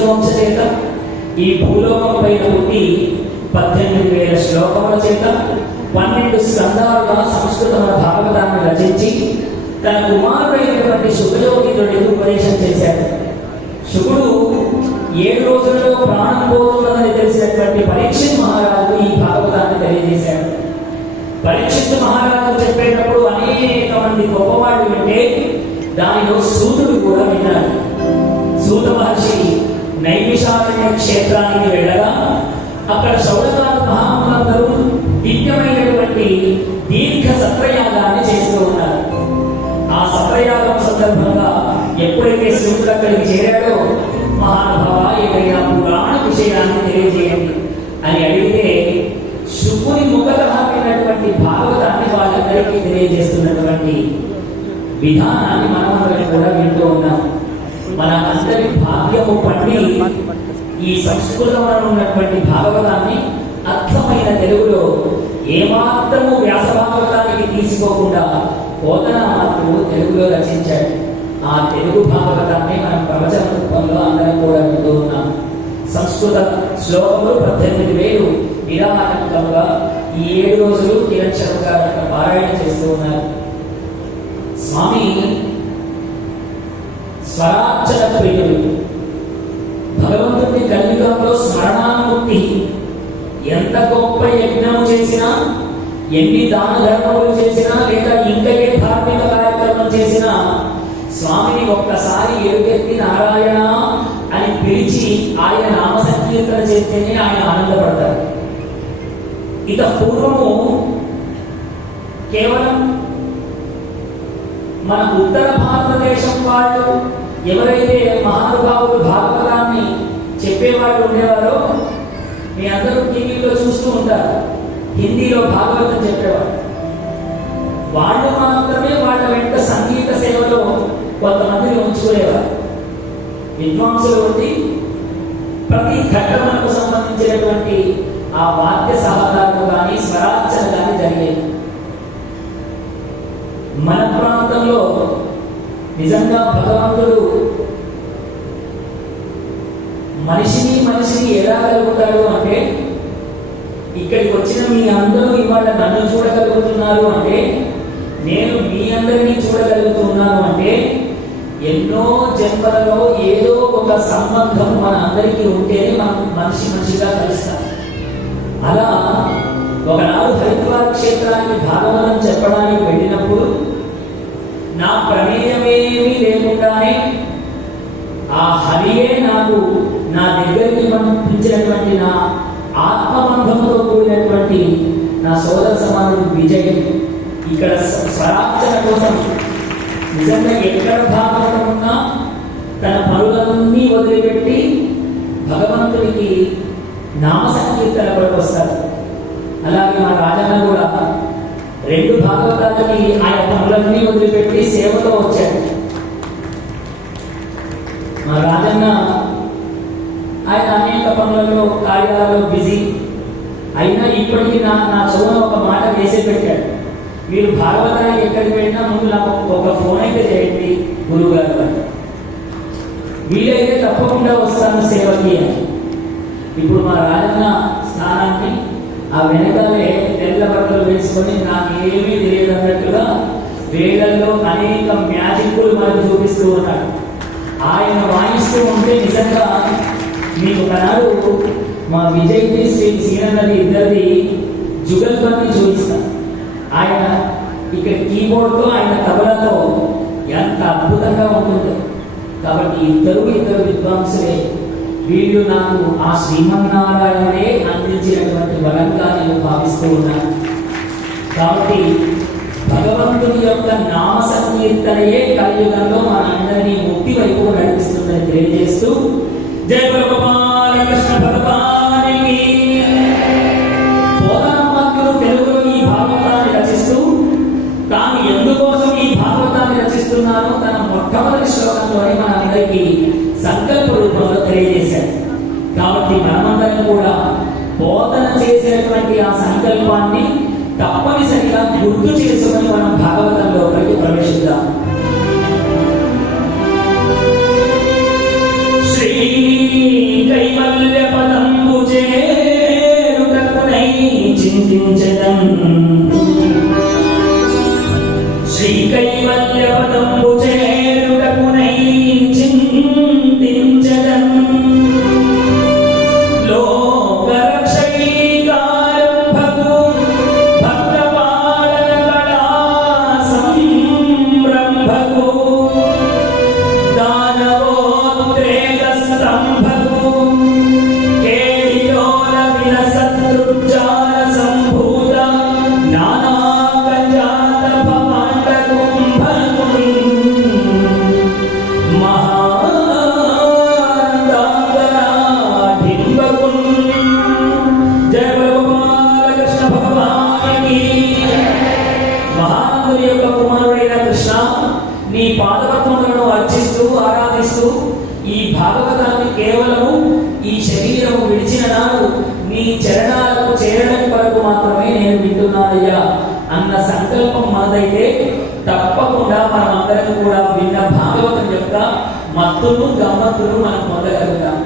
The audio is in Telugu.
సూర్యవంశ చేత ఈ భూలోకం పైన పుట్టి 18,000 శ్లోకముల చేత 12 స్కందాలుగా సంస్కృతమైన భాగవతాన్ని రచించి తన కుమారుడైనటువంటి శుభయోగితుడికి ఉపదేశం చేశాడు. శుకుడు 7 రోజులలో ప్రాణం పోతున్నదని తెలిసినటువంటి పరీక్షిత్ మహారాజు ఈ భాగవతాన్ని తెలియజేశాడు. పరీక్షిత్ మహారాజు చెప్పేటప్పుడు అనేక మంది గొప్పవాళ్ళు వింటే దానిలో సూతుడు కూడా విన్నాడు. సూత మహర్షి నైమిషారణ్య క్షేత్రానికి వెళ్ళగా అక్కడ శౌనకాది మహాములందరూ దివ్యమైనటువంటి దీర్ఘ సత్రయాగాన్ని చేస్తూ ఉన్నారు. ఆ సత్రయాగం సందర్భంగా ఎప్పుడైతే సూతుడు అక్కడికి చేరాడో, మహానుభావ ఏదైనా పురాణ విషయాన్ని తెలియజేయండి అని అడిగితే శుకుని ముఖదమైనటువంటి భాగవతాన్ని వాళ్ళందరికీ తెలియజేస్తున్నటువంటి విధానాన్ని మనమందరం కూడా వింటూ ఉన్నాం. మన అందరి భాగ్యము పండి ఈ సంస్కృతంలో ఉన్నటువంటి భాగవతాన్ని అర్థమైన తెలుగులో ఏమాత్రము వ్యాస భాగవతానికి తీసుకోకుండా పోతన మాత్రము తెలుగులో రచించాడు. ఆ తెలుగు భాగవతాన్ని మనం ప్రవచన రూపంలో అందరం కూడా వింటూ ఉన్నాం. సంస్కృత శ్లోకములు 18,000 నిరాటంకంగా ఈ 7 రోజులు కిరణ్ గారు పారాయణ చేస్తూ ఉన్నారు. స్వామి స్వరార్చన ప్రియులు, భగవంతుడి కలియుగంలో స్మరణానుభూతి ఎంత గొప్ప యజ్ఞము చేసినా, ఎన్ని దాన ధర్మములు చేసినా, లేదా ఇంకా ఏ ధార్మిక కార్యక్రమం చేసినా స్వామిని ఒక్కసారి ఎరుగెత్తి నారాయణ అని పిలిచి ఆయన నామ సంకీర్తన చేస్తేనే ఆయన ఆనందపడతారు. ఇక పూర్వము కేవలం మన ఉత్తర భారతదేశం వాళ్ళు ఎవరైతే మహానుభావులు భాగవతాన్ని చెప్పేవాళ్ళు ఉండేవారో మీ అందరూ టీవీలో చూస్తూ ఉంటారు. హిందీలో భాగవతం చెప్పేవారు. వాళ్ళు మాత్రమే వాళ్ళ వెంట సంగీత సేవలో కొంతమందిని ఉంచుకునేవారు. విద్వాంసులు ఉండి ప్రతి ఘట్టములకు సంబంధించినటువంటి ఆ వాద్య సహకారం కానీ స్వరార్చన కానీ జరిగేది. మన ప్రాంతంలో నిజంగా భగవంతుడు మనిషిని ఎలా కలుగుతాడు అంటే, ఇక్కడికి వచ్చిన మీ అందరూ ఇవాళ నన్ను చూడగలుగుతున్నారు అంటే, నేను మీ అందరినీ చూడగలుగుతున్నాను అంటే, ఎన్నో జన్మలలో ఏదో ఒక సంబంధం మన అందరికీ ఉంటేనే మనం మనిషిగా కలుస్తాం. అలా ఒకనాడు హరిద్వార్ క్షేత్రానికి భాగవతం చెప్పడానికి వెళ్ళినప్పుడు నా ప్రమేయమేమీ లేకుండానే ఆ హరియే నాకు నా దగ్గరికి పంపించినటువంటి నా ఆత్మబంధంతో కూడినటువంటి నా సోదర సమానుడు విజయ్ ఇక్కడ స్వరార్చన కోసం నిజంగా ఎక్కడ భాగవతం ఉన్నా తన పనులన్నీ వదిలిపెట్టి భగవంతుడికి నామ సంకీర్తన కొరకు వస్తారు. అలాగే మా రాజన్న కూడా 2 భాగవతాలకి ఆయన పనులన్నీ వదిలిపెట్టి సేవలో వచ్చాడు. మా రాజన్న ఆయన అనేక పనులలో కార్యాలలో బిజీ అయినా ఇప్పటికీ నా చెవున ఒక మాట వేసి పెట్టాడు, మీరు భాగవతానికి ఎక్కడికి వెళ్ళినా ముందు నాకు ఒక ఫోన్ అయితే చేయండి గురువు గారు, వీలైతే తప్పకుండా వస్తాను సేవకి అని. ఇప్పుడు మా రాజన్న స్థానాన్ని ఆ వెనకాలే తెల్ల బట్టలు వేసుకొని నాకేమీ తెలియదు అన్నట్టుగా వేళల్లో అనేక మ్యాజిక్లు మనకు చూపిస్తూ ఉన్నాడు. ఆయన వాయిస్తూ ఉంటే నిజంగా మీకు ఒకనాడు మా విజయ్కి శ్రీ సీనన్నది ఇద్దరిది జుగల్బందీ చూపిస్తాను. ఆయన ఇక్కడ కీబోర్డ్తో ఆయన తబలతో ఎంత అద్భుతంగా ఉంటుందో. కాబట్టి ఇద్దరు విద్వాంసులే. వీళ్ళు నాకు ఆ శ్రీమన్నారాయణే అందించినటువంటి వరంగా నేను భావిస్తూ ఉన్నాను. కాబట్టి భగవంతుని యొక్క నామ సంకీర్తనయే కలియుగంలో మన అందరినీ ముక్తి వైపు నడిపిస్తుందని తెలియజేస్తూ జయ గోపాల కృష్ణ భగవానికి. పోతనామాత్యుడు తెలుగులో ఈ భాగవతాన్ని రచిస్తూ తాను ఎందుకోసం ఈ భాగవతాన్ని రచిస్తున్నానో తన మొట్టమొదటి శ్లోకంలోనే మన అందరికీ సంకల్ప రూపంలో తెలియజేశాడు. కాబట్టి మనమందరం కూడా బోధన చేసినటువంటి ఆ సంకల్పాన్ని తప్పనిసరిగా గుర్తు చేసుకుని మనం భాగవతంలోకి ప్రవేశిద్దాం. శ్రీ చరణాలకు చేరడం వరకు మాత్రమే నేను వింటున్నానయ్యా అన్న సంకల్పం మనదైతే తప్పకుండా మనం అందరం కూడా విన్న భాగవతం యొక్క మత్తులు గమ్మత్తులు మనం పొందగలుగుతాం.